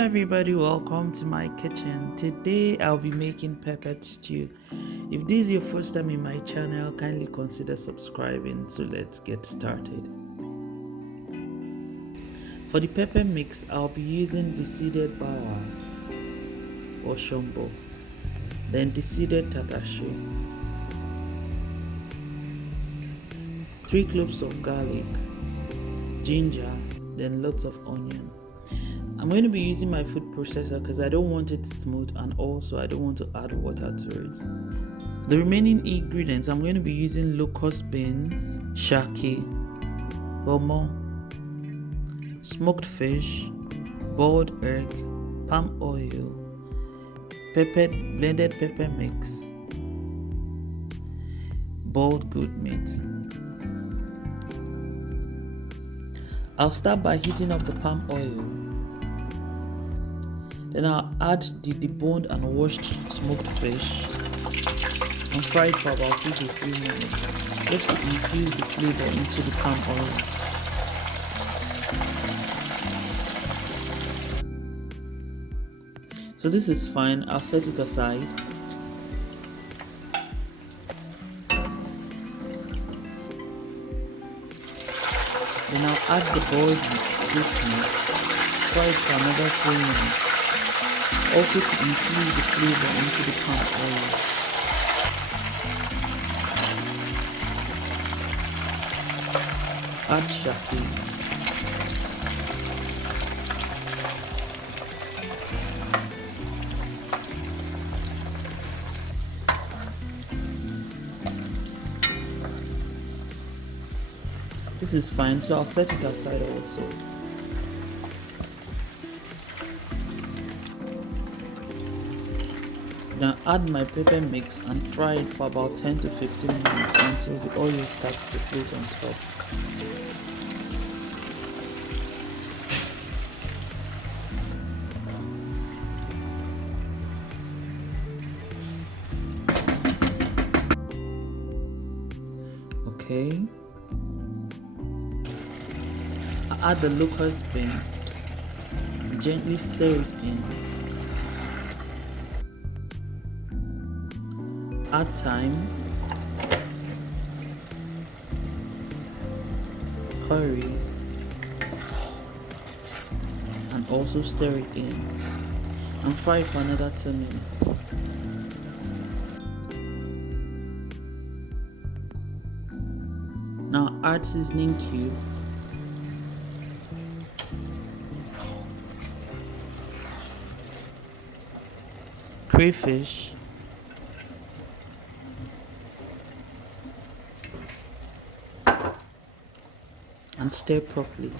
everybody, welcome to my kitchen. Today I'll be making pepper stew. If this is your first time in my channel, kindly consider subscribing. So let's get started. For the pepper mix, I'll be using deseeded Bawa or Shombo, then deseeded Tatashe, 3 cloves of garlic, ginger, then lots of onion. I'm going to be using my food processor because I don't want it smooth, and also I don't want to add water to it. The remaining ingredients, I'm going to be using locust beans, Shaki, Kpomo, smoked fish, boiled egg, palm oil, blended pepper mix, boiled goat meat. I'll start by heating up the palm oil. Then I'll add the deboned and washed smoked fish and fry it for about 2 to 3 minutes, just to infuse the flavor into the palm oil. So this is fine, I'll set it aside. Then I'll add the boiled goat meat, fry it for another 3 minutes. Also to infuse the flavor into the palm oil. Add Shaki. This is fine, so I'll set it aside also. Now add my pepper mix and fry it for about 10 to 15 minutes until the oil starts to float on top. Okay. Add the locust beans. Gently stir it in. Add thyme, curry, and also stir it in and fry for another 2 minutes. Now add seasoning cube, crayfish, and stir properly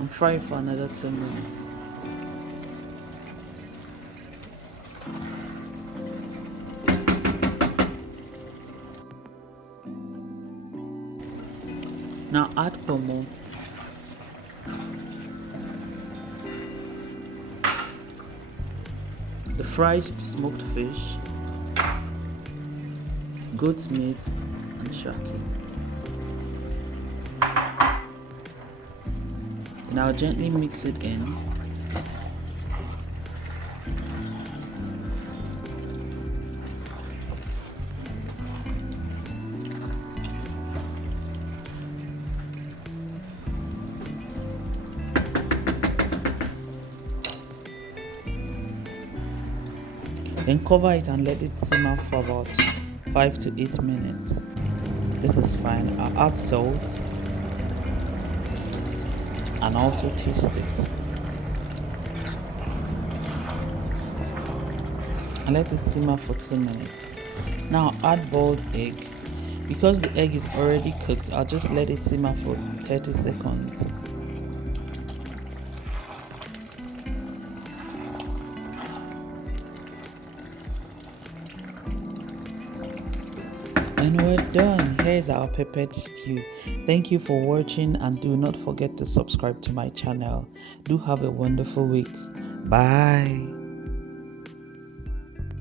and fry for another 2 minutes. Now add Kpomo, the fried smoked fish, goat's meat, and Shaki. Now gently mix it in. Then cover it and let it simmer for about 5 to 8 minutes. This is fine. I'll add salt and also taste it and let it simmer for 2 minutes. Now add boiled egg. Because the egg is already cooked, I'll just let it simmer for 30 seconds. And we're done. Here's our peppered stew. Thank you for watching, and do not forget to subscribe to my channel. Do have a wonderful week. Bye.